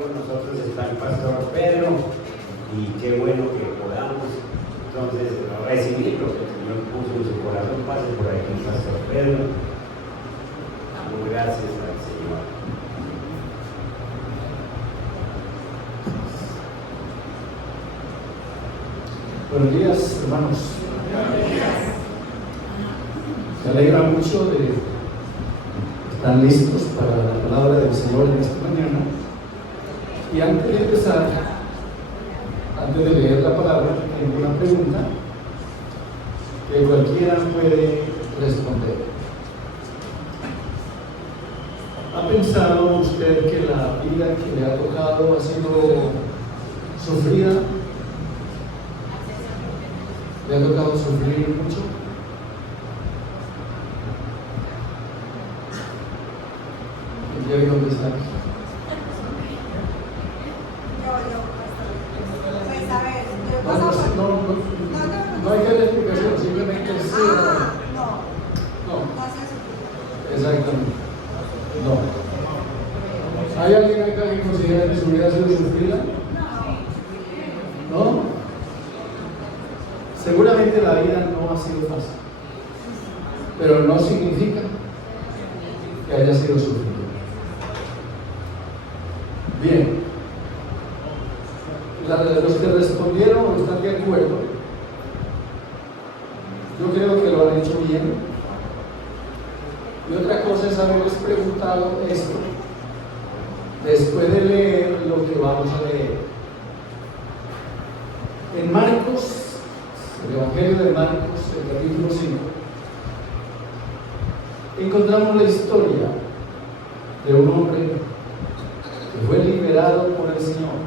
con nosotros está el pastor Pedro y qué bueno que podamos entonces recibir lo que el Señor puso en su corazón. Pase por aquí el pastor Pedro. Damos gracias al Señor. Buenos días, hermanos. Me alegra mucho de estar listos para la palabra del Señor en esta mañana. Y antes de empezar, antes de leer la palabra, tengo una pregunta que cualquiera puede responder. ¿Ha pensado usted que la vida que le ha tocado ha sido sufrida? ¿Le ha tocado sufrir mucho? ¿Quiere contestar? No hay que dar explicación, simplemente sí. No. Exactamente. No. ¿Hay alguien acá que considera que su vida ha sido sufrida? ¿No? Seguramente la vida no ha sido fácil, pero no significa que haya sido sufrida. Bien, los que respondieron están de acuerdo. Yo creo que lo han hecho bien. Y otra cosa es haberles preguntado esto después de leer lo que vamos a leer. En Marcos, el Evangelio de Marcos, el capítulo 5, encontramos la historia de un hombre que fue liberado por el Señor.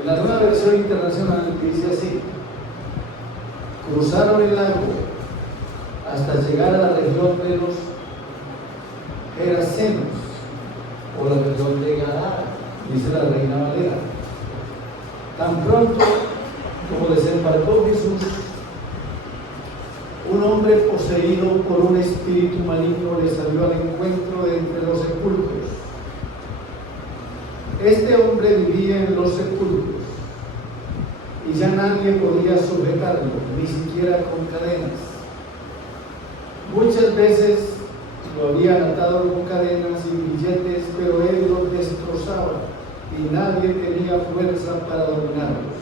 En la nueva versión internacional dice así: cruzaron el lago hasta llegar a la región de los Gerasenos, o la región de Gadara, dice la Reina Valera. Tan pronto como desembarcó Jesús, un hombre poseído por un espíritu maligno le salió al encuentro de entre los sepulcros. Este hombre vivía en los sepulcros y ya nadie podía sujetarlo, ni siquiera con cadenas. Muchas veces lo habían atado con cadenas y grilletes, pero él los destrozaba y nadie tenía fuerza para dominarlos.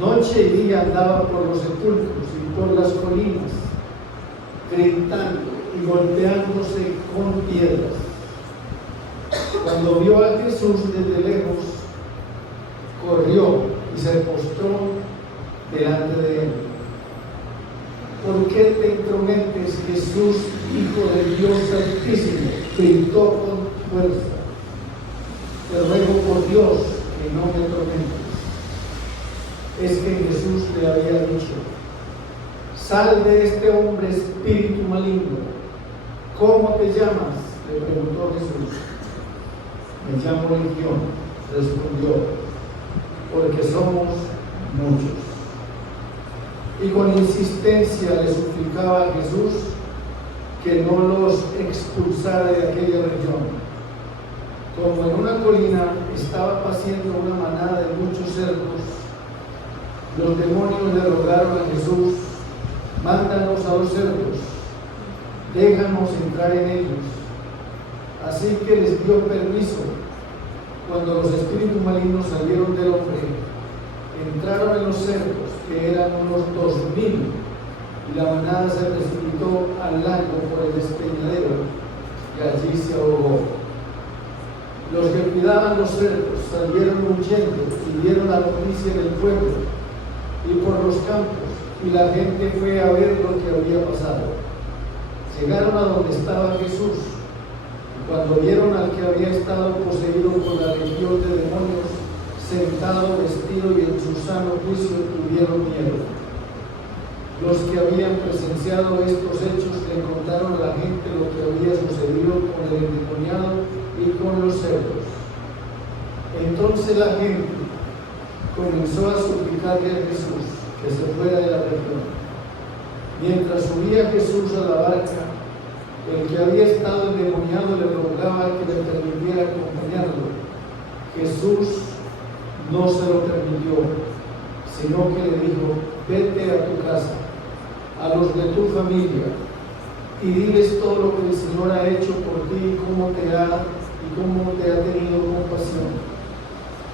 Noche y día andaba por los sepulcros y por las colinas, gritando y golpeándose con piedras. Cuando vio a Jesús desde lejos, corrió y se postró delante de él. ¿Por qué te entrometes, Jesús, Hijo del Dios Altísimo? Gritó con fuerza. Te ruego por Dios que no me tormentes. Es que Jesús le había dicho: sal de este hombre, espíritu maligno. ¿Cómo te llamas?, le preguntó Jesús. Me llamo Legión, respondió, porque somos muchos. Y con insistencia le suplicaba a Jesús que no los expulsara de aquella región. Como en una colina estaba paciendo una manada de muchos cerdos, los demonios le rogaron a Jesús: mándanos a los cerdos, déjanos entrar en ellos. Así que les dio permiso. Cuando los espíritus malignos salieron del hombre, entraron en los cerdos, que eran unos 2,000, y la manada se precipitó al lago por el despeñadero, y allí se ahogó. Los que cuidaban los cerdos salieron huyendo y dieron la noticia del pueblo y por los campos, y la gente fue a ver lo que había pasado. Llegaron a donde estaba Jesús, y cuando vieron al que había estado poseído por la legión de demonios, sentado, vestido y en su sano juicio, tuvieron miedo. Los que habían presenciado estos hechos le contaron a la gente lo que había sucedido con el endemoniado y con los cerdos. Entonces la gente comenzó a suplicarle a Jesús que se fuera de la región. Mientras subía Jesús a la barca, El que había estado endemoniado le rogaba que le permitiera acompañarlo. Jesús no se lo permitió, sino que le dijo: vete a tu casa, a los de tu familia, y diles todo lo que el Señor ha hecho por ti y cómo te ha tenido compasión.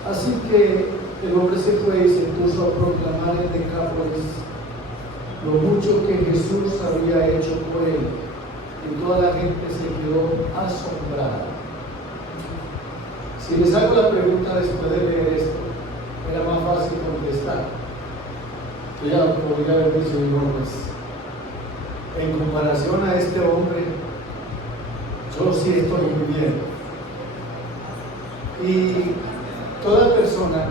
Así que el hombre se fue y se puso a proclamar en Decápolis lo mucho que Jesús había hecho por él, y toda la gente se quedó asombrada. Si les hago la pregunta después de leer esto, era más fácil contestar. Yo ya podría haber dicho: pues, en comparación a este hombre, yo sí estoy muy bien. Y toda persona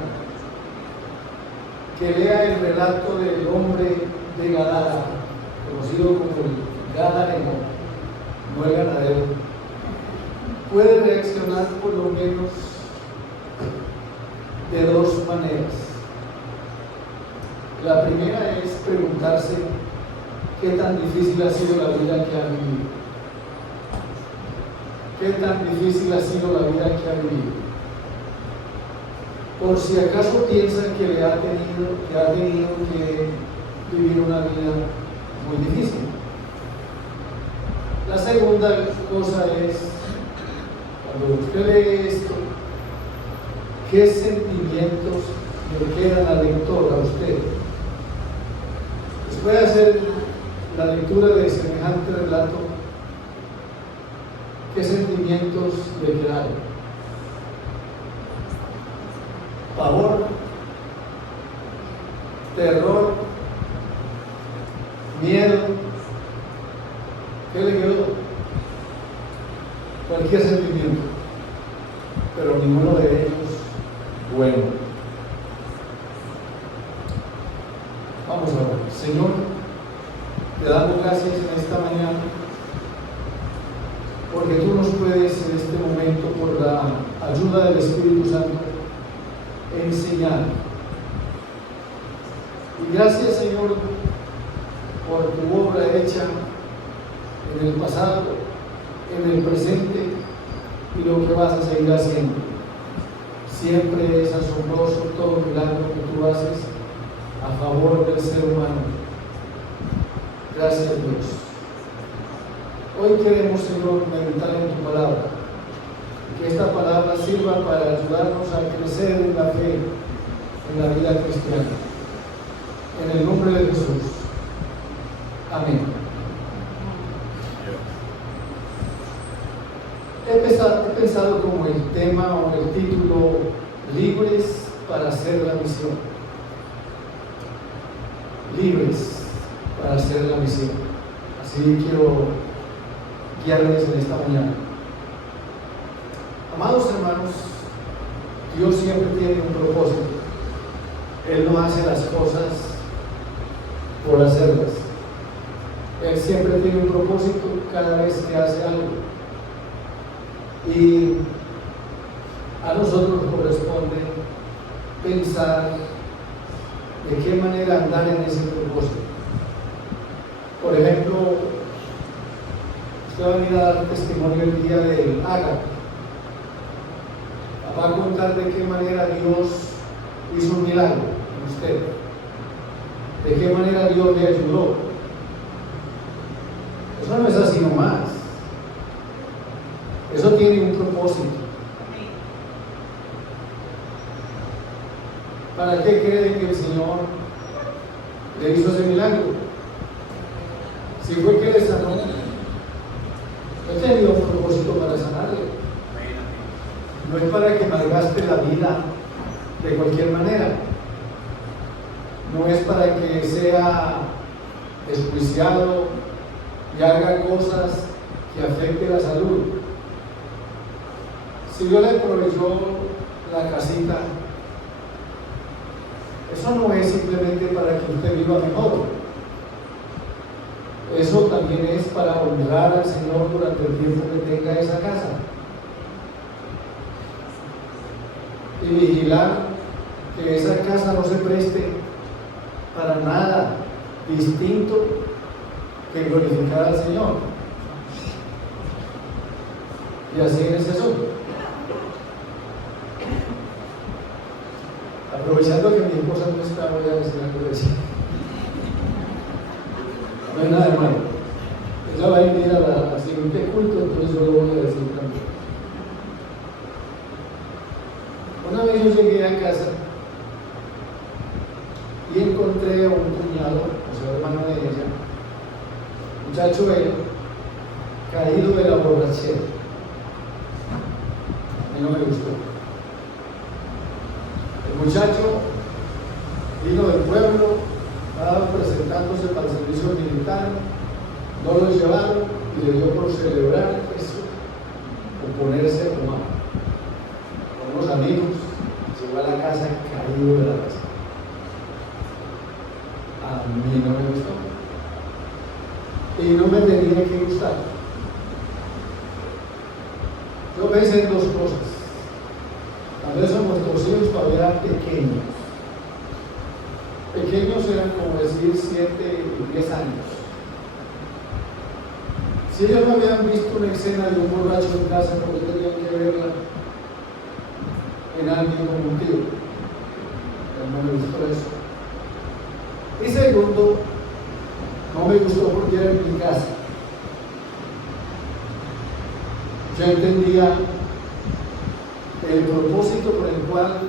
que lea el relato del hombre de Gadara, conocido como el Gadareno, no el ganadero, puede reaccionar por lo menos de dos maneras. La primera es preguntarse qué tan difícil ha sido la vida que ha vivido. ¿Qué tan difícil ha sido la vida que ha vivido? Por si acaso piensa que ha tenido que vivir una vida muy difícil. La segunda cosa es, cuando usted lee esto, ¿qué sentimientos le quedan al lector, a usted? Después de hacer la lectura de semejante relato, ¿qué sentimientos le quedaron? Pavor, terror, miedo. ¿Qué le quedó? Cualquier sentimiento, pero ninguno de ellos bueno. Vamos a ver. Señor, te damos gracias en esta mañana porque tú nos puedes en este momento, por la ayuda del Espíritu Santo, enseñar. Y gracias, Señor, por tu obra hecha en el pasado, en el presente y lo que vas a seguir haciendo. Siempre es asombroso todo milagro que tú haces a favor del ser humano. Gracias, Dios. Hoy queremos, Señor, meditar en tu palabra. Que esta palabra sirva para ayudarnos a crecer en la fe, en la vida cristiana. En el nombre de Jesús. Amén. He pensado como el tema o el título: libres para hacer la misión. Libres para hacer la misión. Así quiero guiarles en esta mañana. Amados hermanos, Dios siempre tiene un propósito. Él no hace las cosas por hacerlas. Él siempre tiene un propósito cada vez que hace algo. Y a nosotros nos corresponde pensar de qué manera andar en ese propósito. Por ejemplo, usted va a venir a dar testimonio el día del Ágape. Va a contar de qué manera Dios hizo un milagro en usted, de qué manera Dios le ayudó. Eso no es así nomás. Eso tiene un propósito. ¿Para qué creen que el Señor le hizo ese milagro? Si fue que le sanó, Él tenía un propósito para sanarle. No es para que malgaste la vida de cualquier manera. No es para que sea desjuiciado y haga cosas que afecten la salud. Si Dios le proveyó la casita, eso no es simplemente para que usted viva mejor. Eso también es para honrar al Señor durante el tiempo que tenga esa casa. Y vigilar que esa casa no se preste para nada distinto que glorificar al Señor. Y así en ese asunto. Aprovechando que mi esposa no está, voy a decir algo de eso. No hay nada de malo. Ella va a ir al siguiente culto, entonces yo lo voy a decir también. Una vez yo llegué a casa y encontré a un cuñado, o sea, hermano de ella, muchacho él, caído de la borrachera. A mí no me gustó. El muchacho vino del pueblo, estaba presentándose para el servicio militar, no lo llevaron y le dio por celebrar eso o ponerse a tomar. Con unos amigos, llegó a la casa caído de la casa. A mí no me gustó. Y no me tenía que gustar. Yo pensé en dos cosas. Tal vez son nuestros hijos todavía pequeños. Pequeños eran como decir 7 y 10 años. Si ellos no habían visto una escena de un borracho en casa, ¿por qué tenían que verla en alguien como un tío? No me gustó eso. Y segundo, no me gustó porque era en mi casa. Yo entendía el propósito por el cual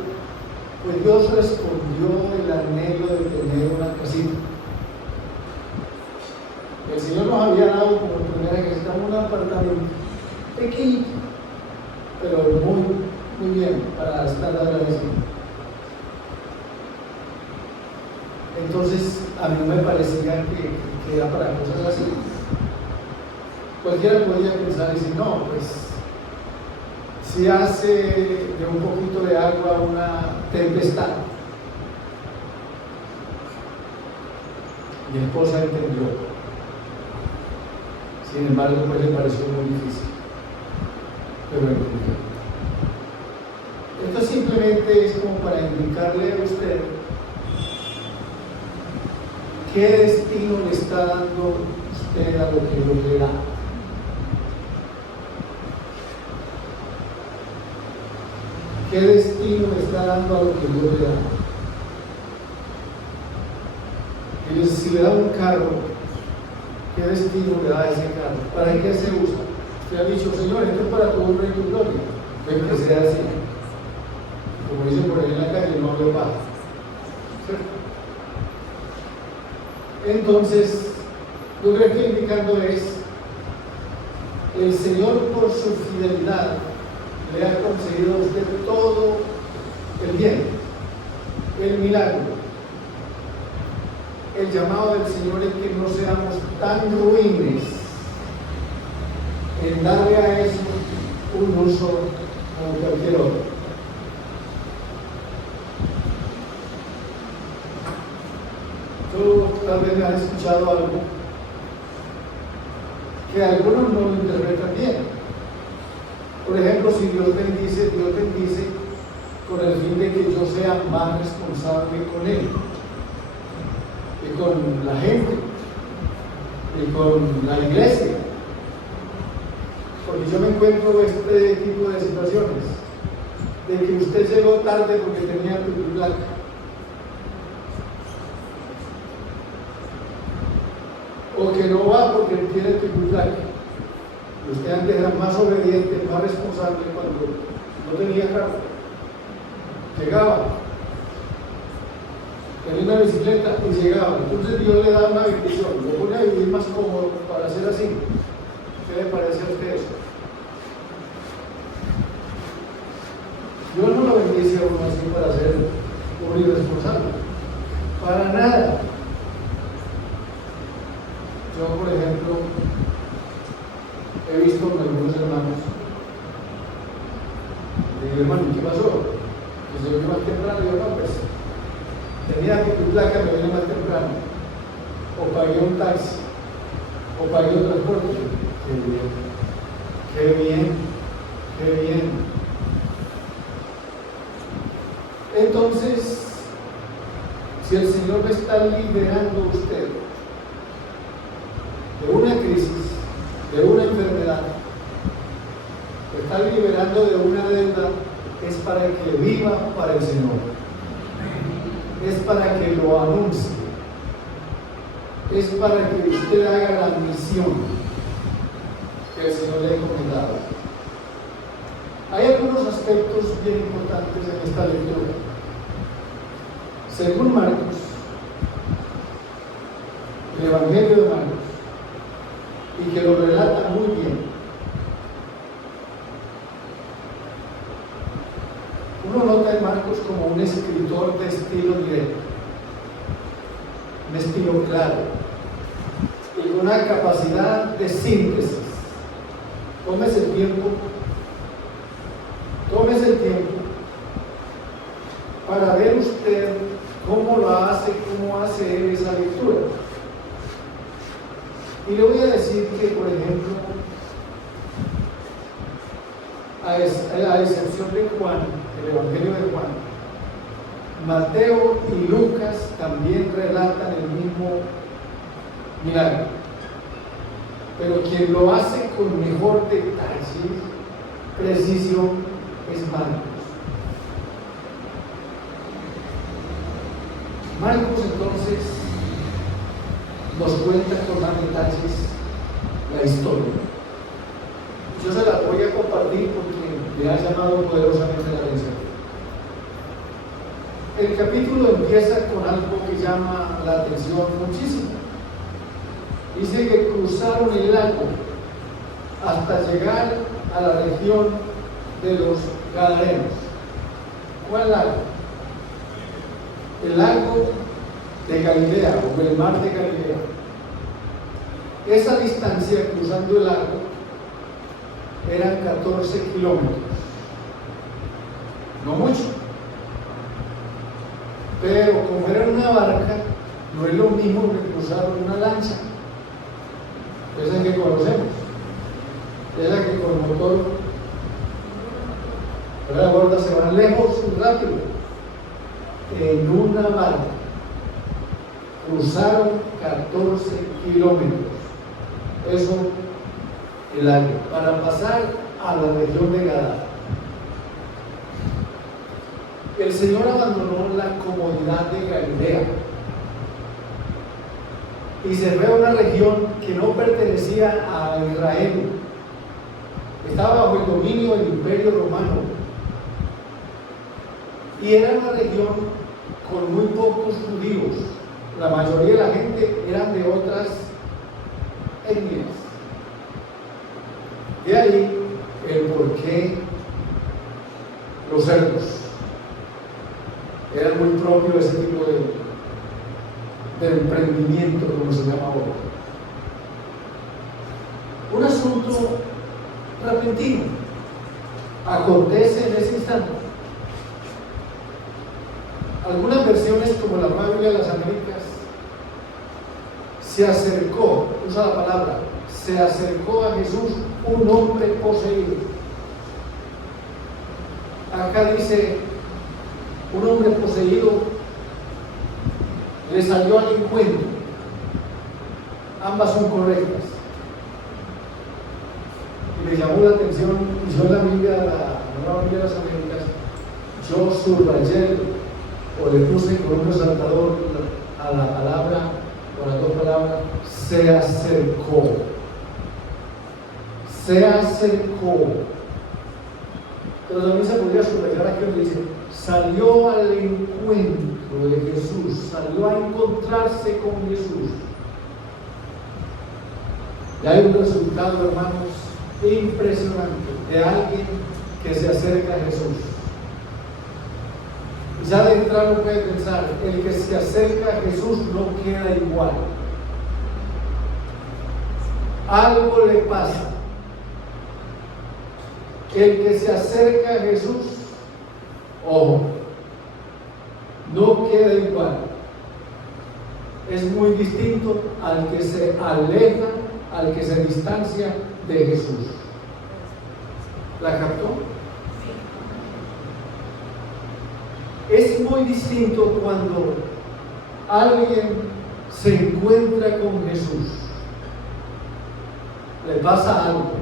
pues Dios respondió el anhelo de tener una casita. El Señor nos había dado como primera que necesitamos un apartamento pequeñito, pero muy bien para estar agradecido. Entonces a mí no me parecía que era para cosas así. Cualquiera podía pensar y decir, no, pues si hace de un poquito de agua una tempestad. Mi esposa entendió. Sin embargo, pues le pareció muy difícil. Pero entendió. Esto simplemente es como para indicarle a usted qué destino le está dando usted a lo que Dios le da. ¿Qué destino le está dando a lo que Dios le da? Y si le da un carro, ¿qué destino le da a ese carro? ¿Para qué se usa? Usted ha dicho, Señor, esto es para tu honra y tu gloria. Ven que sea así. Como dice por ahí en la calle, no hable paja. Entonces, lo que estoy indicando es, el Señor por su fidelidad le ha concedido a usted todo el bien, el milagro. El llamado del Señor es que no seamos tan ruines en darle a eso un uso como cualquier otro. Tú tal vez me has escuchado algo que algunos no lo interpretan bien. Por ejemplo, si Dios bendice con el fin de que yo sea más responsable con Él y con la gente y con la iglesia. Porque yo me encuentro este tipo de situaciones, de que usted llegó tarde porque tenía pico y placa. O que no va porque tiene pico y placa. Usted antes era más obediente, más responsable cuando no tenía carro. Llegaba, tenía una bicicleta y llegaba. Entonces Dios le da una bendición, lo pone a vivir más cómodo para hacer así. ¿Qué le parece a usted eso? Dios no lo bendice a uno así para ser un irresponsable. Para nada. Yo, por ejemplo, he visto con algunos hermanos, le digo, hermano, ¿qué pasó? Que se vino más temprano. Y yo, no, pues tenía tu placa, me vine más temprano, o pagué un taxi, o pagué un transporte. Qué bien, qué bien. Entonces, si el Señor me está liberando a usted de una crisis, de una enfermedad, pues está liberando de una deuda es para que viva para el Señor. Es para que lo anuncie. Es para que usted haga la misión que el Señor le ha encomendado. Hay algunos aspectos bien importantes en esta lectura. Según Marcos, el Evangelio de Marcos, y que lo relata muy bien. Uno nota en Marcos como un escritor de estilo directo, un estilo claro, y con una capacidad de síntesis. Tómese el tiempo para ver usted cómo lo hace, cómo hace él esa lectura. Y le voy a decir que, por ejemplo, a la excepción de Juan, el Evangelio de Juan, Mateo y Lucas también relatan el mismo milagro. Pero quien lo hace con mejor detalle, precisión, es Marcos. Marcos entonces nos cuenta con más detalles la historia. Yo se la voy a compartir porque le ha llamado poderosamente la atención. El capítulo empieza con algo que llama la atención muchísimo. Dice que cruzaron el lago hasta llegar a la región de los Gadarenos. ¿Cuál lago? El lago de Galilea o el mar de Galilea. Esa distancia cruzando el lago eran 14 kilómetros. No mucho. Pero como era una barca, no es lo mismo que cruzar una lancha. Esa que conocemos. Esa que con motor, la borda se van lejos y rápido. En una barca cruzaron 14 kilómetros. Eso el año, para pasar a la región de Gadara. El Señor abandonó la comodidad de Galilea y se fue a una región que no pertenecía a Israel. Estaba bajo el dominio del Imperio Romano y era una región con muy pocos judíos. La mayoría de la gente eran de otras etnias. De ahí el por qué los cerdos eran muy propios de ese tipo de emprendimiento, como se llama ahora. Un asunto repentino acontece en ese instante. Algunas versiones, como la Nueva Biblia de las Américas, se acercó, usa la palabra, se acercó a Jesús un hombre poseído. Acá dice, un hombre poseído le salió al encuentro. Ambas son correctas. Y me llamó la atención, y yo en la Biblia, la Nueva Biblia de las Américas, yo subrayé o le puse con un resaltador a la palabra, con las dos palabras, se acercó. Se acercó. Pero también se podría subrayar aquí donde dice, salió al encuentro de Jesús, salió a encontrarse con Jesús. Y hay un resultado, hermanos, impresionante de alguien que se acerca a Jesús. Y ya de entrada uno puede pensar, el que se acerca a Jesús no queda igual. Algo le pasa. El que se acerca a Jesús, ojo, no queda igual. Es muy distinto al que se aleja, al que se distancia de Jesús. ¿La captó? Es muy distinto cuando alguien se encuentra con Jesús. Le pasa algo.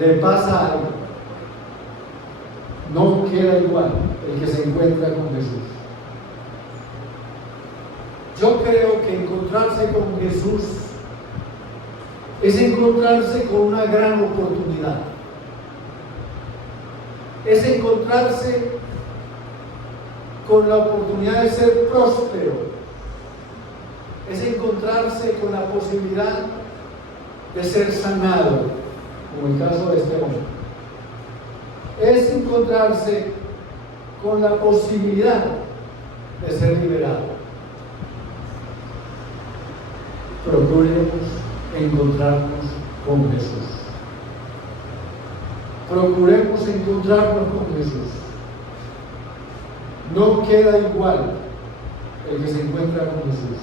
le pasa algo. No queda igual el que se encuentra con Jesús. Yo creo que encontrarse con Jesús es encontrarse con una gran oportunidad. Es encontrarse con la oportunidad de ser próspero. Es encontrarse con la posibilidad de ser sanado, como el caso de este hombre. Es encontrarse con la posibilidad de ser liberado. Procuremos encontrarnos con Jesús. Procuremos encontrarnos con Jesús. No queda igual el que se encuentra con Jesús.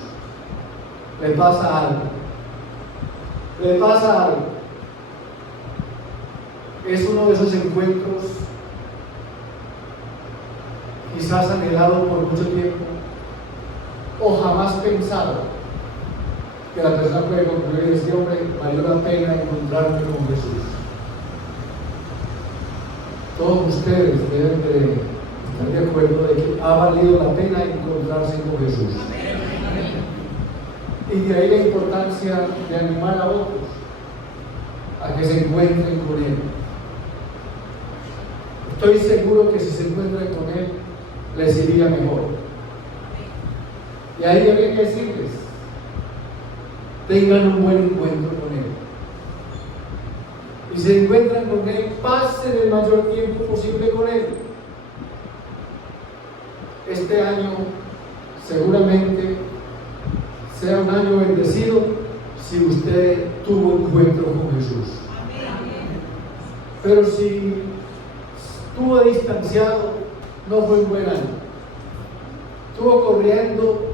Le pasa algo. Le pasa algo. Es uno de esos encuentros quizás anhelado por mucho tiempo o jamás pensado, que la persona puede concluir y decir: hombre, valió la pena encontrarme con Jesús. Todos ustedes deben de estar de acuerdo de que ha valido la pena encontrarse con Jesús. Y de ahí la importancia de animar a otros a que se encuentren con Él. Estoy seguro que si se encuentran con Él, les iría mejor. Y ahí habría que decirles: tengan un buen encuentro con Él. Y se encuentran con Él, pasen el mayor tiempo posible con Él. Este año seguramente sea un año bendecido si usted tuvo encuentro con Jesús. Pero si estuvo distanciado, no fue un buen año. Estuvo corriendo,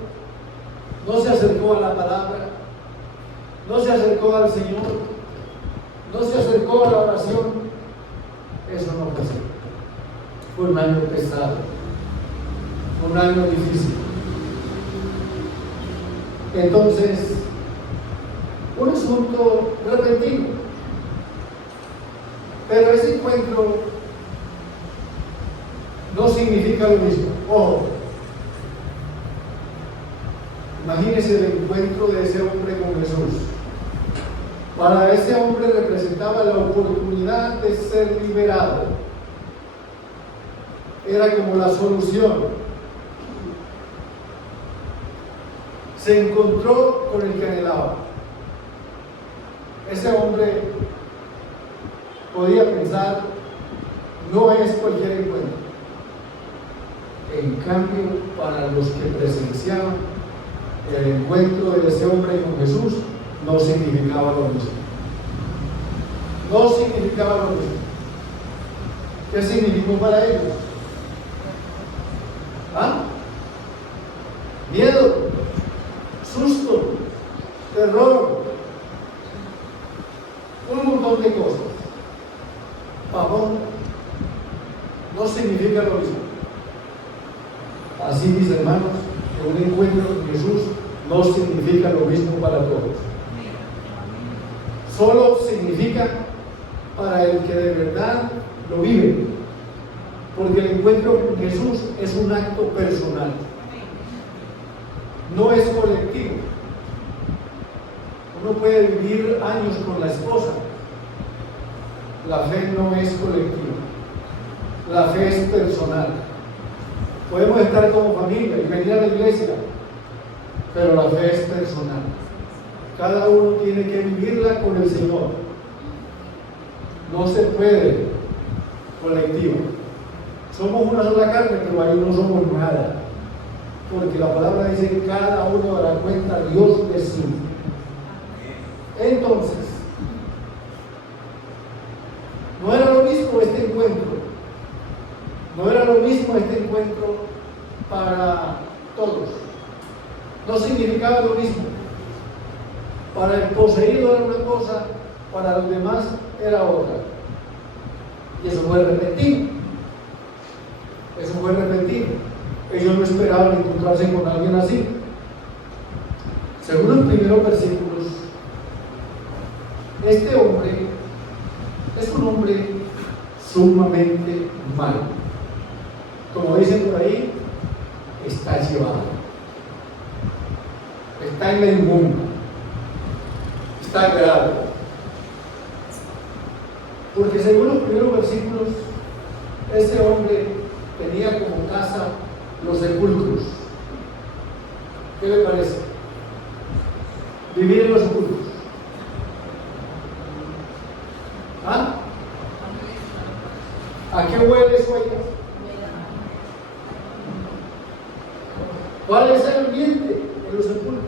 no se acercó a la palabra, no se acercó al Señor, no se acercó a la oración. Eso no fue así. Fue un año pesado, fue un año difícil. Entonces, un asunto repentino. Pero ese encuentro no significa lo mismo. Ojo, imagínense el encuentro de ese hombre con Jesús. Para ese hombre representaba la oportunidad de ser liberado. Era como la solución. Se encontró con el que anhelaba. Ese hombre podía pensar: no es cualquier encuentro. En cambio, para los que presenciaban el encuentro de ese hombre con Jesús, no significaba lo mismo. No significaba lo mismo. ¿Qué significó para ellos? ¿Ah? Miedo, susto, terror, un montón de cosas. Pavor no significa lo mismo. Así, mis hermanos, que un encuentro con Jesús no significa lo mismo para todos. Solo significa para el que de verdad lo vive, porque el encuentro con Jesús es un acto personal, no es colectivo. Uno puede vivir años con la esposa. La fe no es colectiva, la fe es personal. Podemos estar como familia y venir a la iglesia, pero la fe es personal. Cada uno tiene que vivirla con el Señor. No se puede colectiva. Somos una sola carne, pero ahí no somos nada, porque la palabra dice que cada uno dará cuenta a Dios de sí. Entonces, no era lo mismo este encuentro. No era lo mismo este encuentro para todos. No significaba lo mismo. Para el poseído era una cosa, para los demás era otra. Y eso fue repentino. Eso fue repentino. Ellos no esperaban encontrarse con alguien así. Según los primeros versículos, este hombre es un hombre sumamente mal. Como dicen por ahí, está llevado, está en la inmunda, está grave. Porque según los primeros versículos, ese hombre tenía como casa los sepulcros. ¿Qué le parece? Vivir en los sepulcros. ¿Ah? ¿A qué huele eso allá? ¿Cuál es el ambiente en los sepulcros?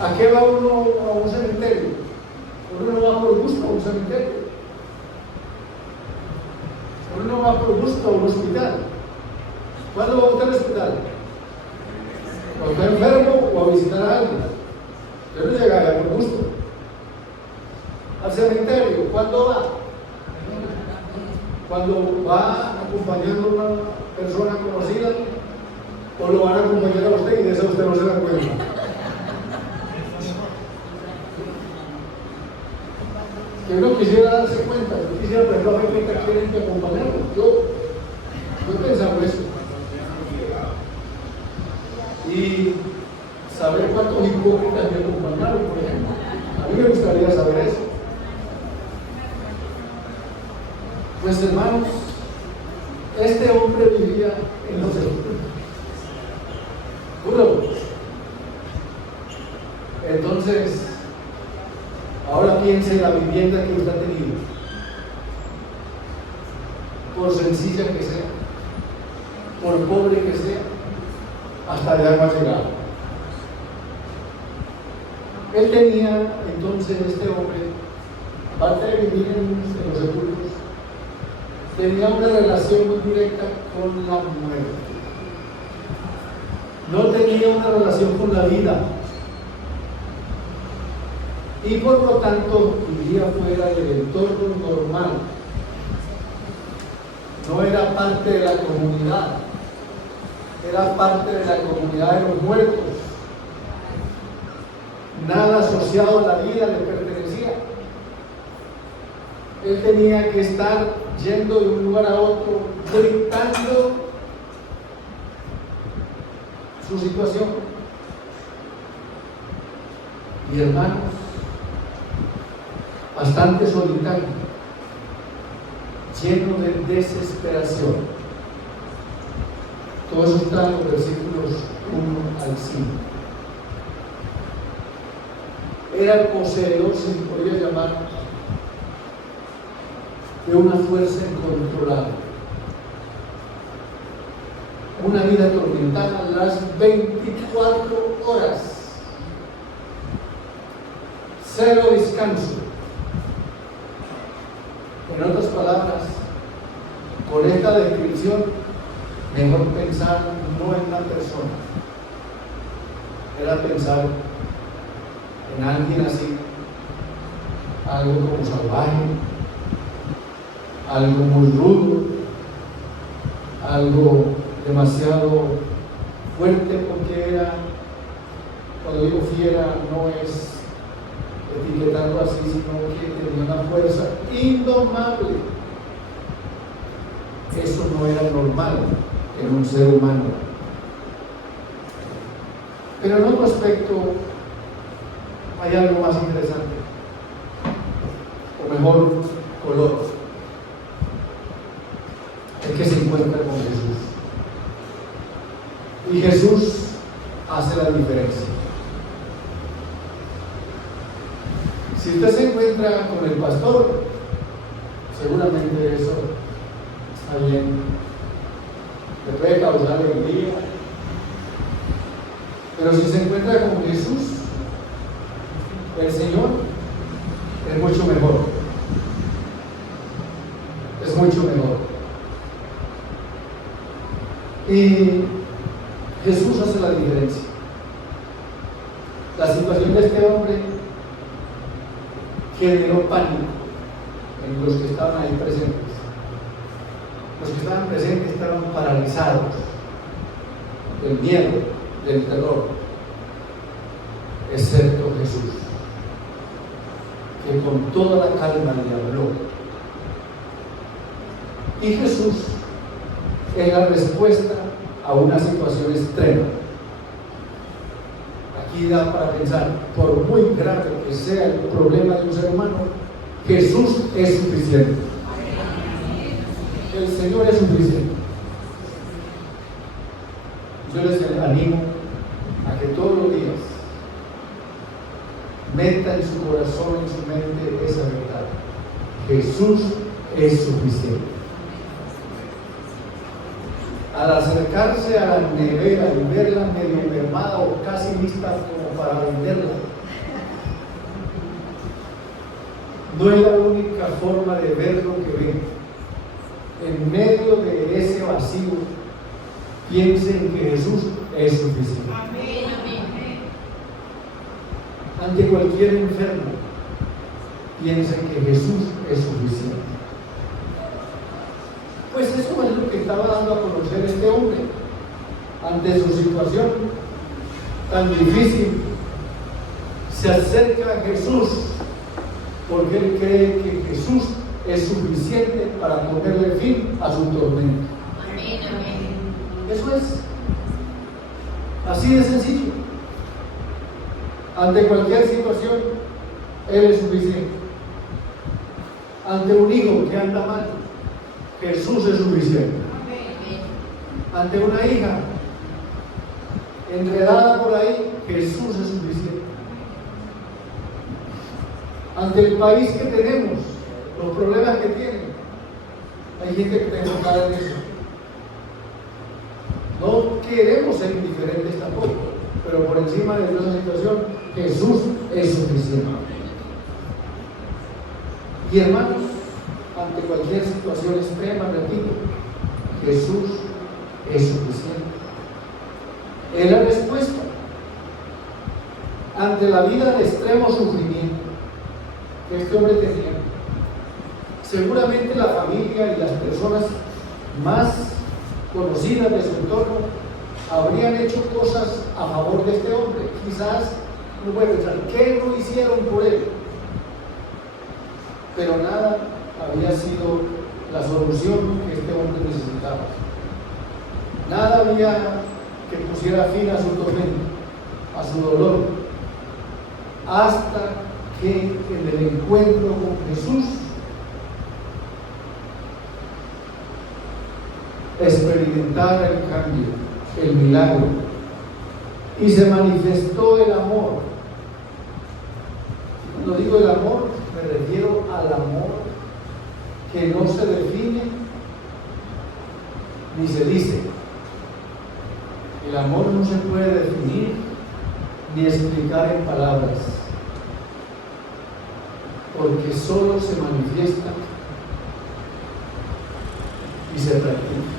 ¿A qué va uno a un cementerio? Uno no va por gusto a un cementerio. Uno no va por gusto a un hospital. ¿Cuándo va usted al hospital? ¿Cuando está enfermo o a visitar a alguien? Yo no llega allá por gusto. Al cementerio, ¿cuándo va? Cuando va acompañando a una persona conocida, o lo van a acompañar a usted y de eso usted no se da cuenta. Que uno quisiera darse cuenta, yo quisiera aprender a ver qué quieren que acompañarlo. Yo he pensado eso. Y saber cuántos hipócritas me acompañaron, por ejemplo. A mí me gustaría saber eso. Pues hermanos, este hombre vivía en los sepulcros. Juro. Entonces, ahora piense en la vivienda que usted ha tenido, por sencilla que sea, por pobre que sea, hasta allá no ha llegado. Él tenía entonces, este hombre, aparte de vivir en los sepulcros, tenía una relación muy directa con la muerte. No tenía una relación con la vida. Y por lo tanto vivía fuera del entorno normal. No era parte de la comunidad, era parte de la comunidad de los muertos. Nada asociado a la vida le pertenecía. Él tenía que estar yendo de un lugar a otro, gritando su situación. Y hermanos, bastante solitario, lleno de desesperación. Todo eso está en los versículos 1 al 5. Era el poseedor, se podría llamar, de una fuerza incontrolable. Una vida atormentada las 24 horas. Cero descanso. En otras palabras, con esta descripción, mejor pensar no en la persona, era pensar en alguien así, algo como salvaje, algo muy rudo, algo demasiado fuerte, porque era, cuando digo fiera, no es etiquetarlo así, sino que tenía una fuerza indomable. Eso no era normal en un ser humano. Pero en otro aspecto hay algo más interesante, o mejor, color, el que se encuentra con Jesús. Y Jesús hace la diferencia. Si usted se encuentra con el pastor, seguramente eso está bien, le puede causar alegría. Pero si se encuentra con Jesús, el Señor, es mucho mejor. Es mucho mejor. Y Jesús hace la diferencia. La situación de este hombre generó pánico en los que estaban ahí presentes. Los que estaban presentes estaban paralizados del miedo, del terror, excepto Jesús. que con toda la calma le habló. Y Jesús es la respuesta a una situación extrema. Aquí da para pensar, por muy grave que sea el problema de un ser humano, Jesús es suficiente. El Señor es suficiente. Yo les animo a que todos los días meta en su corazón, en su mente esa verdad. Jesús es suficiente. Al acercarse a la nevera y verla medio mermada o casi lista como para venderla, no es la única forma de ver lo que ven. En medio de ese vacío, piensen que Jesús es suficiente. Ante cualquier enfermo, piensen que Jesús es suficiente. Pues eso es lo que estaba dando a conocer este hombre. Ante su situación tan difícil, se acerca a Jesús porque él cree que Jesús es suficiente para ponerle fin a su tormento. Eso es así de sencillo. Ante cualquier situación, Él es suficiente. Ante un hijo que anda mal, Jesús es suficiente. Ante una hija enredada por ahí, Jesús es suficiente. Ante el país que tenemos, los problemas que tienen, hay gente que está enfocada en eso. No queremos ser indiferentes tampoco, pero por encima de toda esa situación, Jesús es suficiente. Y hermanos, ante cualquier situación extrema, repito, Jesús es suficiente. Es la respuesta ante la vida de extremo sufrimiento que este hombre tenía. Seguramente la familia y las personas más conocidas de su entorno habrían hecho cosas a favor de este hombre. Quizás uno puede pensar, ¿qué no hicieron por él? Pero nada había sido la solución que este hombre necesitaba. Nada había que pusiera fin a su tormento, a su dolor, hasta que en el encuentro con Jesús experimentara el cambio, el milagro, y se manifestó el amor. Cuando digo el amor, me refiero al amor que no se define ni se dice. El amor no se puede definir ni explicar en palabras, porque solo se manifiesta y se practica.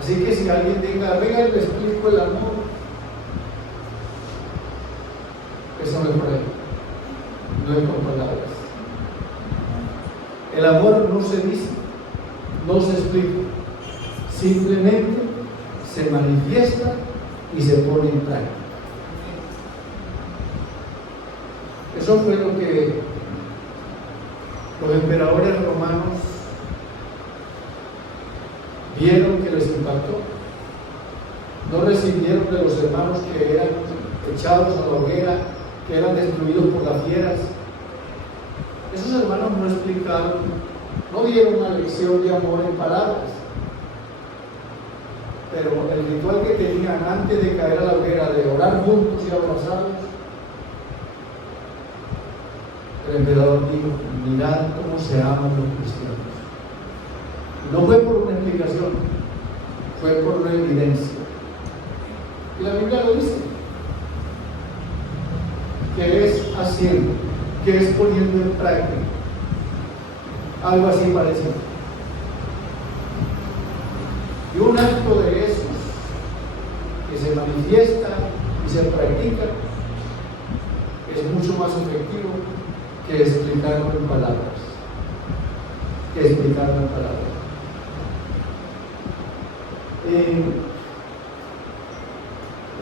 Así que si alguien diga, venga, le explico el amor, eso no es por ahí, no es con palabras. El amor no se dice, no se explica, simplemente se manifiesta y se pone en práctica. Eso fue lo que los emperadores romanos vieron que les impactó. No recibieron de los hermanos que eran echados a la hoguera, que eran destruidos por las fieras. Esos hermanos no explicaron, no dieron una lección de amor en palabras, pero el ritual que tenían antes de caer a la hoguera, de orar juntos y abrazarlos, el emperador dijo, mirad cómo se aman los cristianos. No fue por una explicación, fue por una evidencia. Y la Biblia lo dice, que es haciendo, que es poniendo en práctica. Algo así parecido. Y un acto de esos que se manifiesta y se practica es mucho más efectivo que explicarlo en palabras. En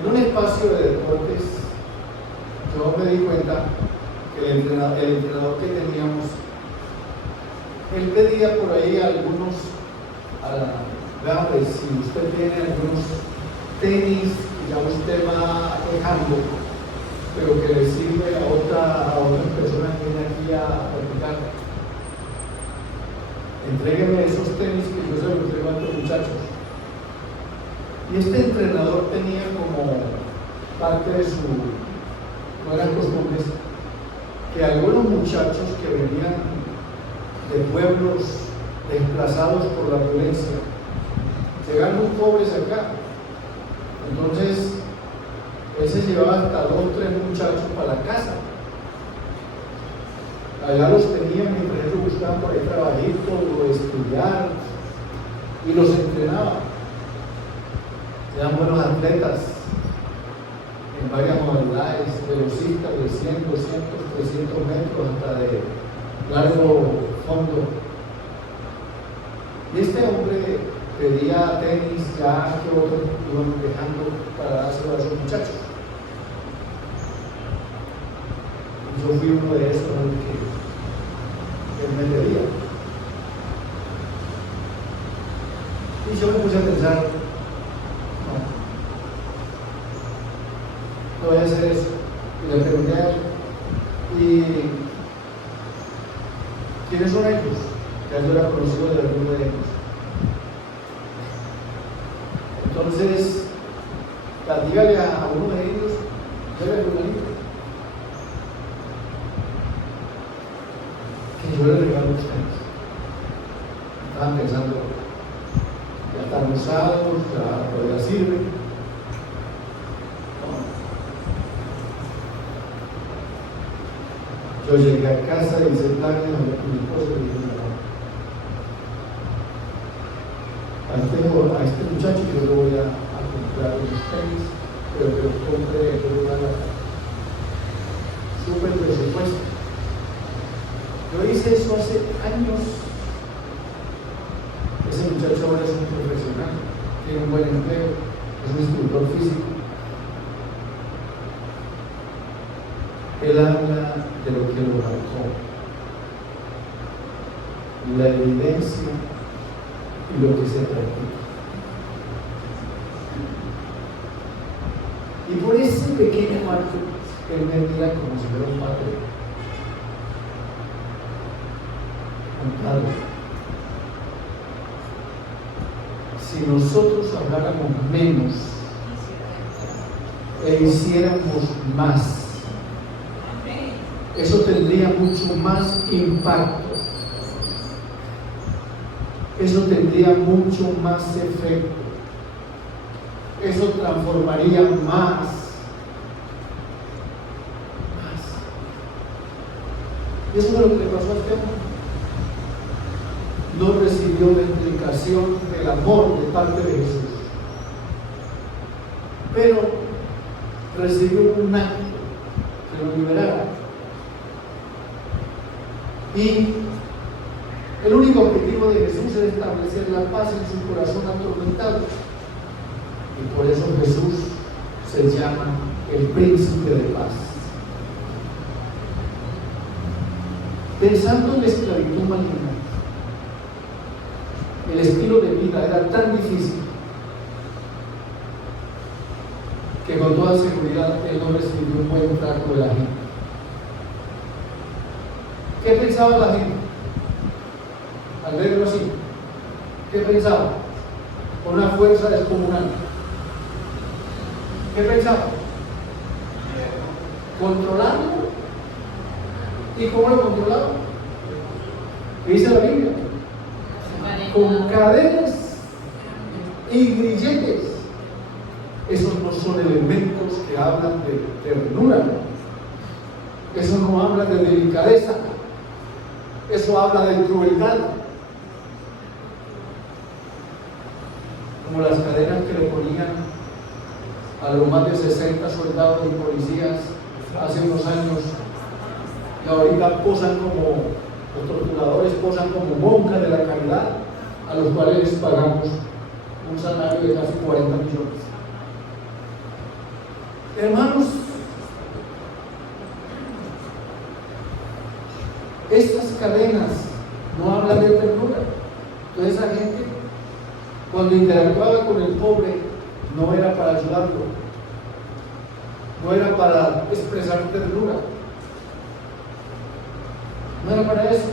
un espacio de deportes, yo me di cuenta que el entrenador que teníamos, él pedía por ahí algunos, pues, si usted tiene algunos tenis que ya usted va dejando, pero que le sirve a otras personas que vienen aquí a practicar, entrégueme esos tenis que yo se los entrego a estos muchachos. Y este entrenador tenía como parte de su, no eran costumbres, que algunos muchachos que venían de pueblos desplazados por la violencia llegaron muy pobres acá. Entonces él se llevaba hasta 2 o 3 muchachos para la casa. Allá los tenían mientras ellos buscaban por ahí trabajito o estudiar y los entrenaba. Eran buenos atletas en varias modalidades, velocistas de 100, 200, 300 metros, hasta de largo fondo. Y este hombre pedía tenis ya que otros iban dejando para dárselo a esos muchachos. Y yo fui uno de esos que él me pedía. Y yo me puse a pensar, no voy a hacer eso. Y le pregunté a él, ¿y quiénes son ellos? Ya yo era conocido de alguno de ellos. Entonces, dígale a uno de ellos, debe fulanito, que yo le regalo los tenis. Estaban pensando, ya están usados, ya todavía sirven. Yo llegué a casa y hice planes, hablé con mi esposa y dije, a este muchacho yo le voy a comprar unos tenis, pero que los compre, yo le voy a dar súper presupuesto. Yo hice eso hace años. Ese muchacho ahora es un profesional, tiene un buen empleo, es un instructor físico. Él habla de lo que lo marcó, la evidencia y lo que se practica. Y por ese pequeño acto, él me mira como si fuera un padre, un padre. Si nosotros habláramos menos e hiciéramos más, eso tendría mucho más impacto. Eso tendría mucho más efecto. Eso transformaría más. Y eso es lo que le pasó a este hombre. No recibió la implicación del amor de parte de Jesús, pero recibió un acto que lo liberara. Y el único objetivo de Jesús es establecer la paz en su corazón atormentado. Y por eso Jesús se llama el príncipe de paz. Pensando en la esclavitud maligna, el estilo de vida era tan difícil que con toda seguridad él no recibió un buen trato de la gente. ¿Qué pensaba la gente al verlo así? ¿Qué pensaba? Con una fuerza descomunal. ¿Qué pensaba? ¿Controlarlo? ¿Y cómo lo controlaba? ¿Qué dice la Biblia? Con cadenas y grilletes. Esos no son elementos que hablan de ternura. Eso no habla de delicadeza. Eso habla de crueldad. Como las cadenas que le ponían a los más de 60 soldados y policías hace unos años, y ahorita posan como, los torturadores posan como monjas de la caridad, a los cuales les pagamos un salario de casi 40 millones. Hermanos, Estas cadenas no hablan de ternura. Entonces esa gente, cuando interactuaba con el pobre, no era para ayudarlo, no era para expresar ternura, no era para eso.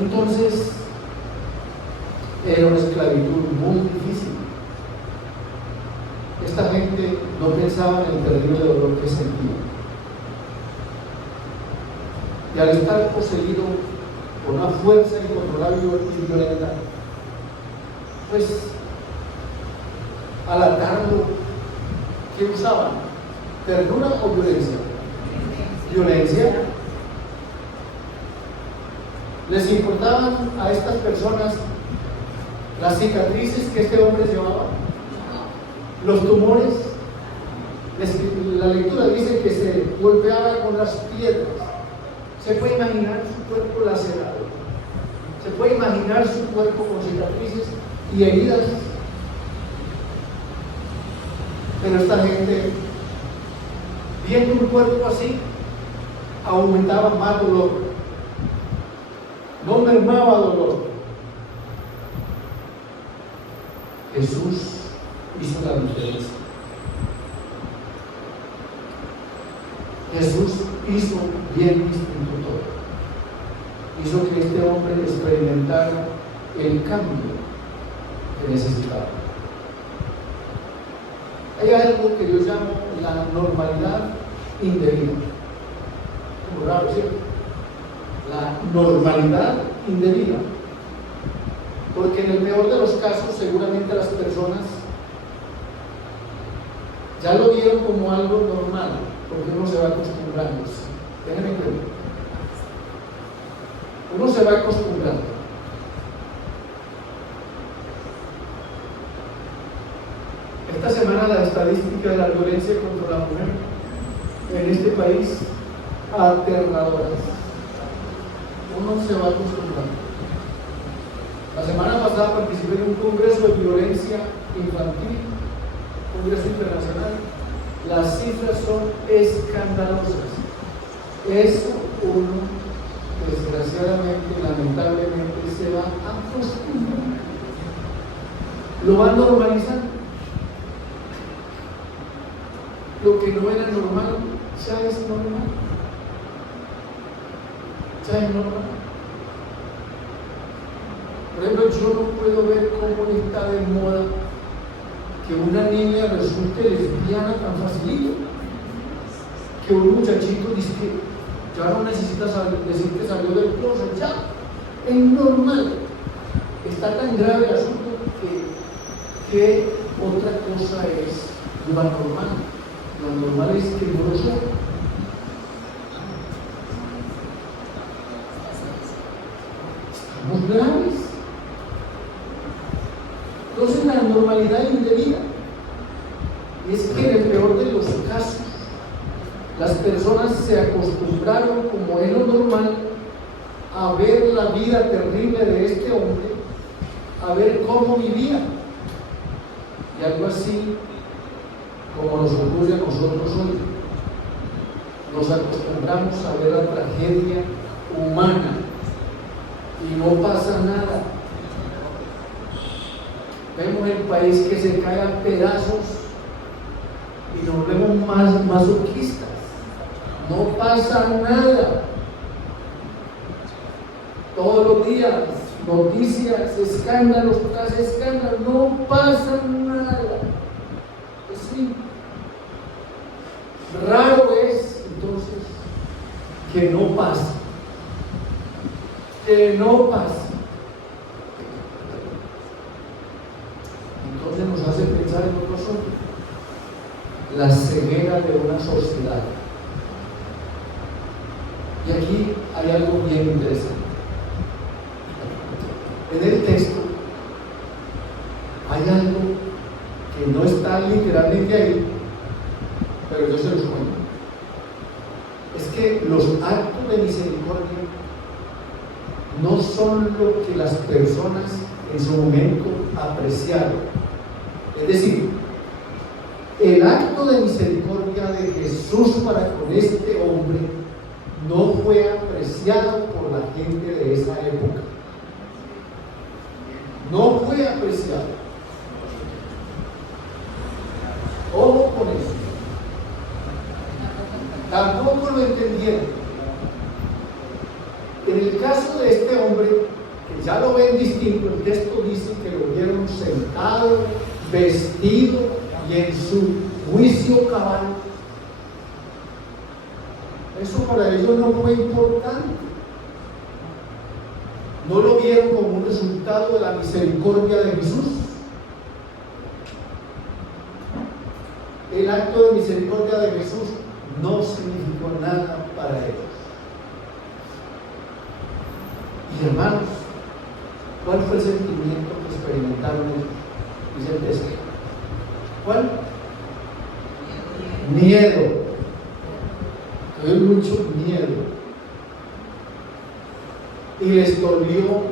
Entonces era una esclavitud muy difícil. Esta gente no pensaba en el terrible dolor que sentía. Y al estar poseído por una fuerza incontrolable y violenta, pues al atarlo, ¿qué usaban? ¿Ternura o violencia? Violencia. Les importaban a estas personas las cicatrices que este hombre llevaba, los tumores. La lectura dice que se golpeaba con las piedras. Se puede imaginar su cuerpo lacerado, se puede imaginar su cuerpo con cicatrices y heridas. Pero esta gente, viendo un cuerpo así, aumentaba más dolor, no mermaba dolor. Jesús hizo la diferencia. Jesús hizo bien distinto todo. Hizo que este hombre experimentara el cambio que necesitaba. Hay algo que yo llamo la normalidad indebida. Como raro, ¿cierto? La normalidad indebida. Porque en el peor de los casos, seguramente las personas ya lo vieron como algo normal, porque uno se va acostumbrando. Déjenme creer. Uno se va acostumbrando. Esta semana la estadística de la violencia contra la mujer en este país, aterradoras. Uno se va acostumbrando. La semana pasada participé en un congreso de violencia infantil, congreso internacional. Las cifras son escandalosas. Eso uno, desgraciadamente, lamentablemente, se va acostumbrando. Lo va normalizando. Lo que no era normal ya es normal. Ya es normal. Por ejemplo, yo no puedo ver cómo está de moda que una niña resulte lesbiana tan facilito. Que un muchachito dice que ya no necesita decir que salió del closet, ya es normal. Está tan grave el asunto que otra cosa es lo anormal. Lo normal es que no lo sea. Estamos graves. Entonces la normalidad indebida es que en el peor de los casos las personas se acostumbraron, como es lo normal, a ver la vida terrible de este hombre, a ver cómo vivía. Y algo así como nos ocurre a nosotros hoy. Nos acostumbramos a ver la tragedia humana y no pasa nada. Vemos el país que se cae a pedazos y nos vemos más masoquistas. No pasa nada. Todos los días, noticias, escándalos tras escándalos, no pasa nada. Es simple. Raro es entonces que no pase. Que no pase. Entonces nos hace pensar en otro asunto. La ceguera de una sociedad. Y aquí hay algo bien interesante. En el texto hay algo que no está literalmente ahí, pero yo se los cuento. Es que los actos de misericordia no son lo que las personas en su momento apreciaron. Es decir, El acto de misericordia de Jesús para con este hombre no fue apreciado por la gente de esa época. No fue apreciado. Ojo con eso. Tampoco lo entendieron. En el caso de este hombre, que ya lo ven distinto, el texto dice que lo vieron sentado, vestido y en su juicio cabal. Eso para ellos no fue importante. No lo vieron como un resultado de la misericordia de Jesús. El acto de misericordia de Jesús no significó nada para ellos. Y hermanos, ¿cuál fue el sentimiento que experimentaron ellos? Dice el texto. ¿Cuál? Miedo. Tuvieron mucho miedo. Y les dolió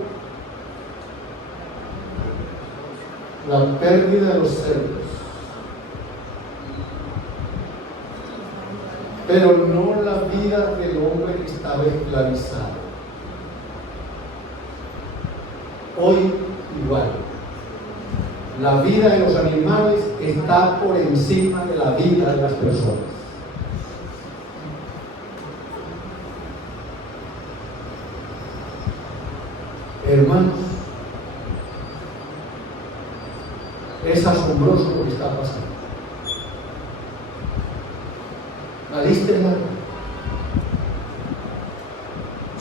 la pérdida de los cerdos. Pero no la vida del hombre que estaba esclavizado. Hoy igual. La vida de los animales está por encima de la vida de las personas. Hermanos, es asombroso lo que está pasando. La lista es larga.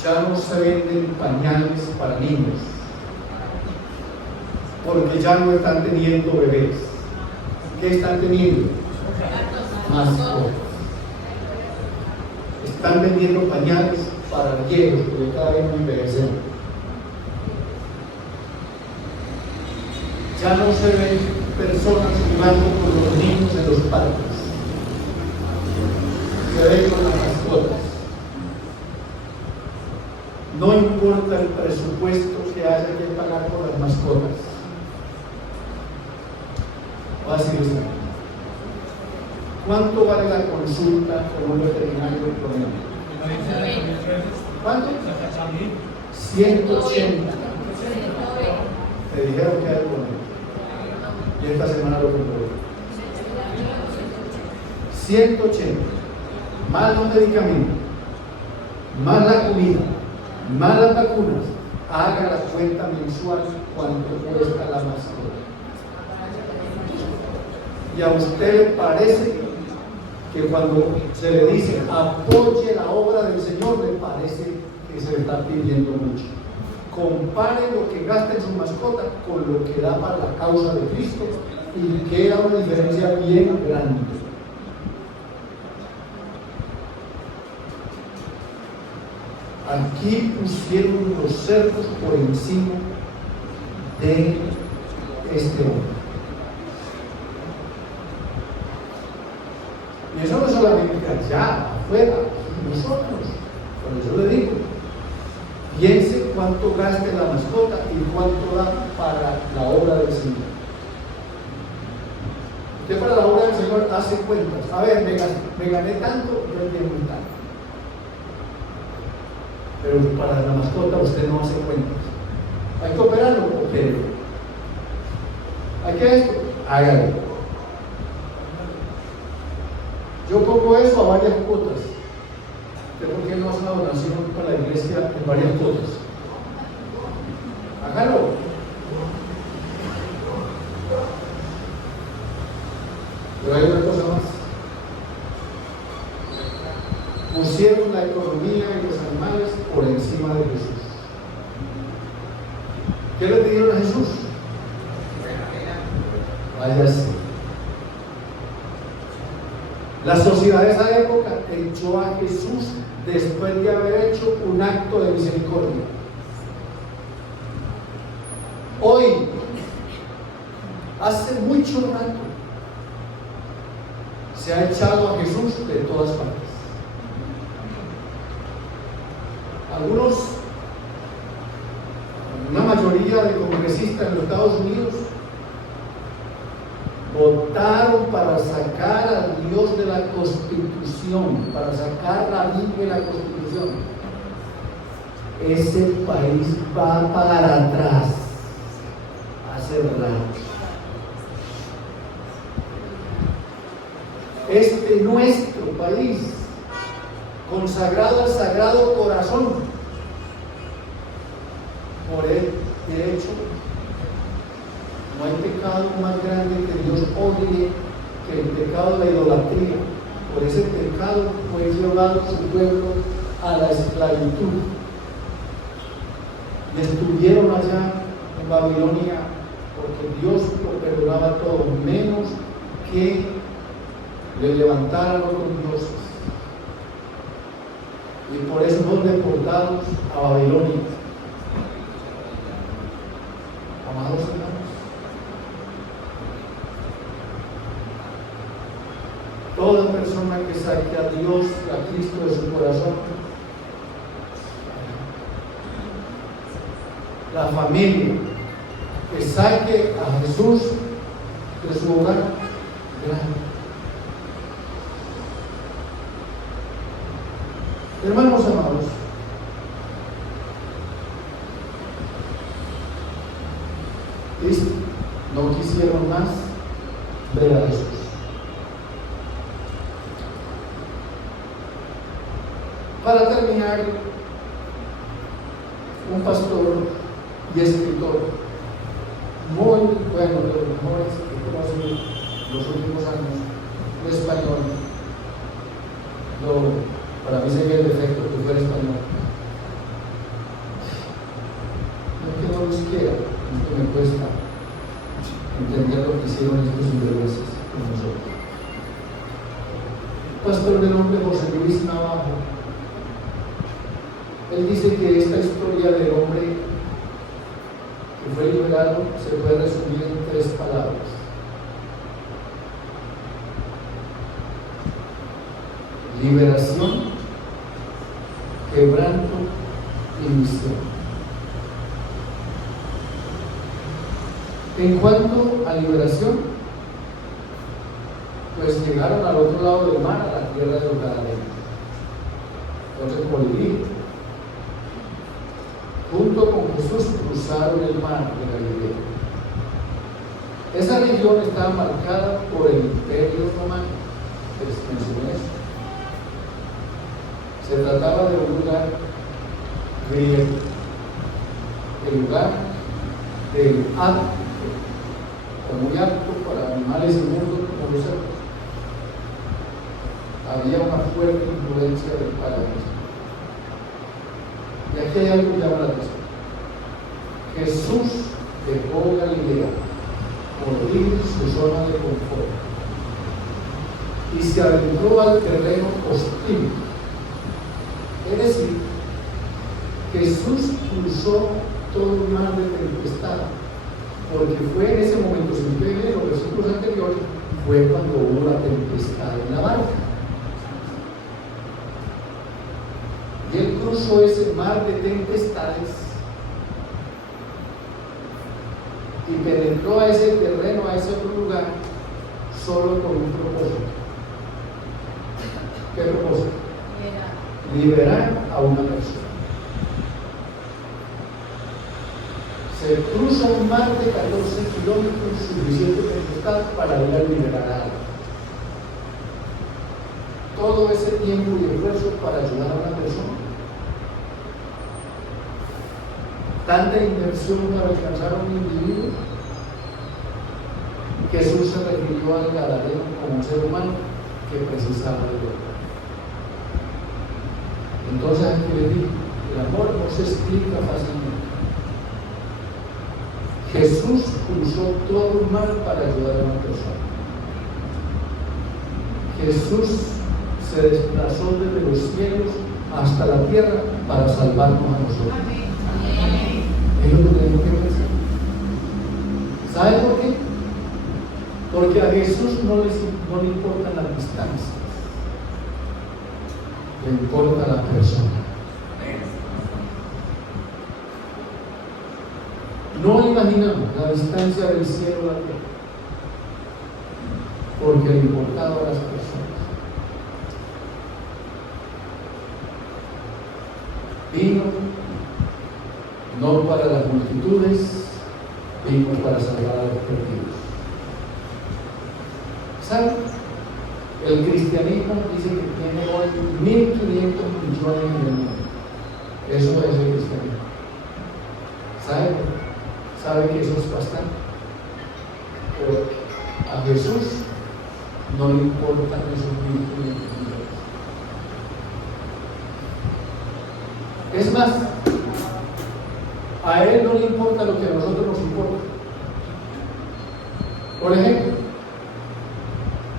Ya no se venden pañales para niños, porque ya no están teniendo bebés. ¿Qué están teniendo? Mascotas. Están vendiendo pañales para viejos, porque cada vez no envejecen. Ya no se ven personas jugando con los niños en los parques. Se ven con las mascotas. No importa el presupuesto que haya que pagar por las mascotas. Va a decir usted, ¿cuánto vale la consulta con un veterinario promedio? ¿Cuánto? 180. Te dijeron que hay con y esta semana lo comprobé. 180. Más los medicamentos, más la comida, más las vacunas. Haga la cuenta mensual cuánto cuesta la mascota. Y a usted le parece que cuando se le dice apoye la obra del Señor, le parece que se le está pidiendo mucho. Compare lo que gasta en su mascota con lo que da para la causa de Cristo y queda una diferencia bien grande. Aquí pusieron los cerdos por encima de este hombre. Y eso no es solamente allá, afuera, nosotros. Por eso le digo, piense cuánto gasta en la mascota y cuánto da para la obra del Señor. Usted para la obra del Señor hace cuentas. A ver, me gané tanto, yo tengo tanto. Pero para la mascota usted no hace cuentas. Hay que operarlo, opérelo. Hay que esto, hágalo. Yo pongo eso a varias cuotas. ¿Usted por qué no hace una donación para la iglesia en varias cuotas? Hágalo. Pero hay una cosa más. Pusieron la economía y los animales por encima de Jesús. ¿Qué le pidieron a Jesús? Váyase. La sociedad de esa época echó a Jesús después de haber hecho un acto de misericordia. Hoy, hace mucho rato, se ha echado a Jesús de todas partes. Algunos, una mayoría de congresistas en los Estados Unidos votaron para sacar a Dios de la Constitución, para sacar la Biblia de la Constitución. Ese país va para atrás, hace rato. Nuestro país, consagrado al Sagrado Corazón, por él, de hecho, no hay pecado más grande que Dios odie que el pecado de la idolatría. Por ese pecado fue llevado su pueblo a la esclavitud. Y estuvieron allá en Babilonia porque Dios lo perdonaba todo, menos que le levantaran otros dioses. Y por eso fueron deportados a Babilonia. Amados hermanos, toda persona que saque a Dios, a Cristo de su corazón, la familia que saque a Jesús de su hogar, grande. Hermanos amados, no quisieron más ver a Jesús. Para terminar, un pastor y escritor muy bueno, de los mejores que conocí los últimos años, de español. Para mí sería el defecto que fuera español. No es que no los quiera, es que me cuesta entender lo que hicieron estos sinvergüenzas con nosotros. Pastor de nombre José Luis Navajo, él dice que esta historia del hombre que fue liberado se puede resumir en 3 palabras: liberación, quebranto y misión. En cuanto a liberación, pues llegaron al otro lado del mar, a la tierra de los Gadarenos. Entonces, por vivir junto con Jesús, cruzaron el mar de Galilea. Esa región estaba marcada por el Imperio Romano. Les mencioné eso. Se trataba de un lugar griego, el lugar del Ártico, muy apto para animales inmundos como los cerdos. Había una fuerte influencia del paganismo. Y aquí hay algo que llama la atención. Jesús dejó Galilea por ir su zona de confort y se adentró al terreno hostil. Es decir, Jesús cruzó todo el mar de tempestad, porque fue en ese momento, si ustedes leen los versículos anteriores, fue cuando hubo la tempestad en la barca. Y él cruzó ese mar de tempestades y penetró a ese terreno, a ese otro lugar, solo con un propósito. ¿Qué propósito? Liberar a una persona. Se cruza un mar de 14 kilómetros, suficiente tempestad para ir a liberar a alguien. Todo ese tiempo y esfuerzo para ayudar a una persona. Tanta inversión para alcanzar a un individuo. Jesús se refirió al Gadareno como un ser humano que precisaba de verdad. Entonces aquí le digo, el amor no se explica fácilmente. Jesús cruzó todo el mar para ayudar a una persona. Jesús se desplazó desde los cielos hasta la tierra para salvarnos a nosotros. Es lo que tenemos que pensar. ¿Sabe por qué? Porque a Jesús no le importan las distancias, le importa la persona. No imaginamos la distancia del cielo a la tierra. porque le importaba a las personas. Vino no para las multitudes, vino para salvar a los perdidos. ¿Saben? El cristianismo dice que tiene hoy 1.500 millones en el mundo. Eso es el cristianismo. ¿Sabe que eso es bastante? Pero a Jesús no le importan esos 1.500 millones. Es más, a Él no le importa lo que a nosotros nos importa. Por ejemplo,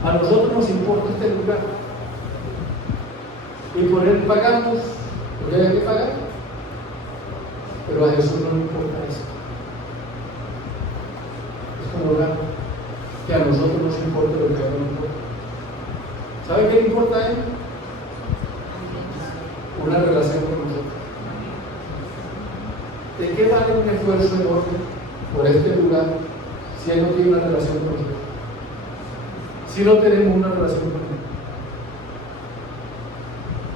a nosotros nos importa este lugar y por Él pagamos lo que hay que pagar, pero a Jesús no le importa eso. Es como lugar que a nosotros nos importa lo que a Él no importa. ¿Sabe qué le importa a Él? Una relación con nosotros. ¿De qué vale un esfuerzo enorme por este lugar si Él no tiene una relación con nosotros? Si no tenemos una relación con Él.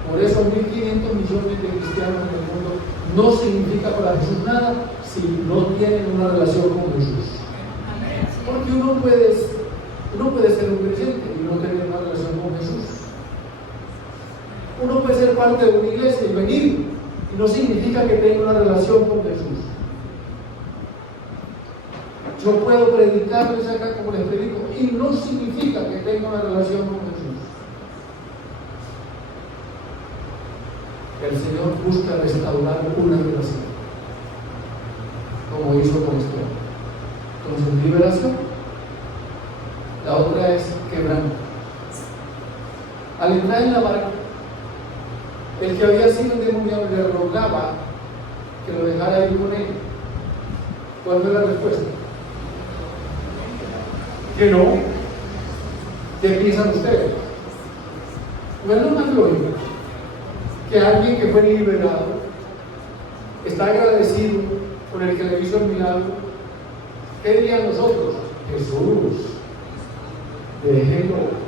Por eso 1.500 millones de cristianos en el mundo no significa para Jesús nada si no tienen una relación con Jesús. Porque uno puede ser un creyente y no tener una relación con Jesús. Uno puede ser parte de una iglesia y venir, y no significa que tenga una relación con Jesús. Yo puedo predicarles acá como les predico y no significa que tenga una relación con Jesús. El Señor busca restaurar una relación, como hizo con esto. Entonces, liberación. La otra es quebranto. Al entrar en la barca, el que había sido endemoniado le rogaba que lo dejara ir con él. ¿Cuál fue la respuesta? Que no. ¿Qué piensan ustedes? No es lo más lógico que alguien que fue liberado está agradecido con el que le hizo el milagro. ¿Qué dirían nosotros? Jesús, déjenlo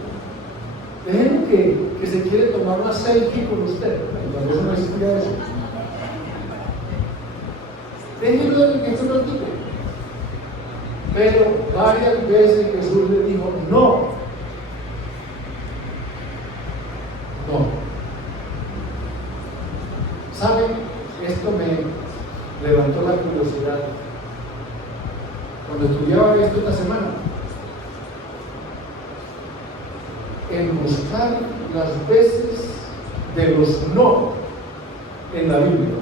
que se quiere tomar una selfie con usted. Entonces no existía eso. Déjenlo que esto lo diga. Pero varias veces Jesús le dijo no. ¿Saben? Esto me levantó la curiosidad. Cuando estudiaba esto esta semana, en buscar las veces de los no en la Biblia.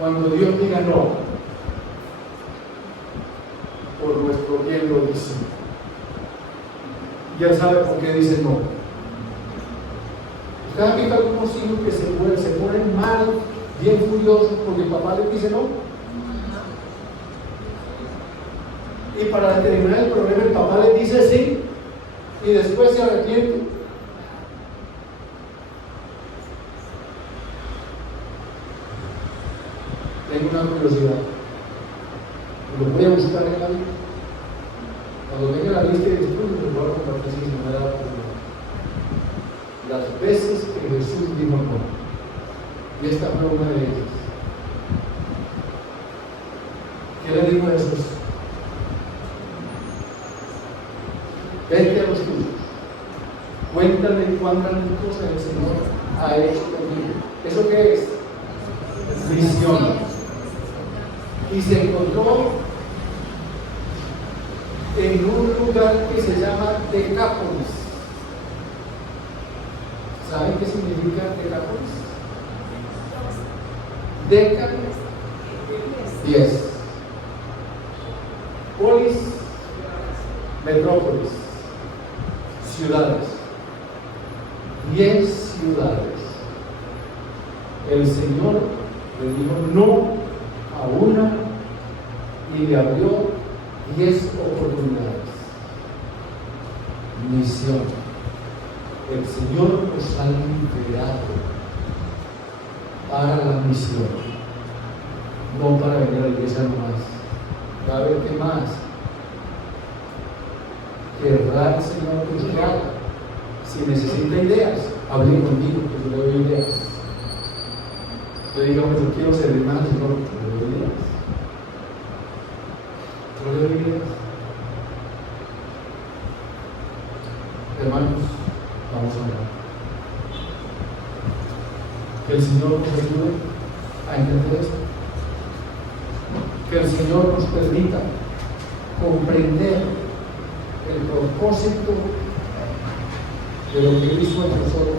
Cuando Dios diga no, por nuestro bien lo dice. Ya sabe por qué dice no. ¿Usted ha visto algunos hijos que se ponen mal, bien furiosos porque el papá les dice no? Y para determinar el problema, el papá les dice sí y después se arrepiente. Tengo una curiosidad. Lo voy a buscar en la Biblia. Cuando venga la lista de estudios, lo voy a compartir si se me da la oportunidad. Las veces que Jesús dijo no. Y esta fue una de ellas. ¿Qué le dijo a Jesús? Vete a los tuyos. Cuéntale cuán grandes cosas el Señor ha hecho conmigo. ¿Eso qué es? Misión. Y se encontró en un lugar que se llama Decápolis. ¿Saben qué significa Decápolis? Deca, 10. Polis, metrópolis, ciudades. 10 ciudades. El Señor le dijo no a una y le abrió 10 oportunidades. Misión. El Señor nos ha liberado para la misión, no para venir a la iglesia nomás. Va a ver qué más. querrá el Señor que usted haga. Si necesita ideas, hable conmigo, que yo le doy ideas. Yo digamos, yo quiero servir más al Señor, yo le doy ideas. Yo le doy ideas. Hermanos, vamos a orar. Que el Señor nos ayude a entender esto. Que el Señor nos permita comprender el propósito de lo que hizo en nosotros.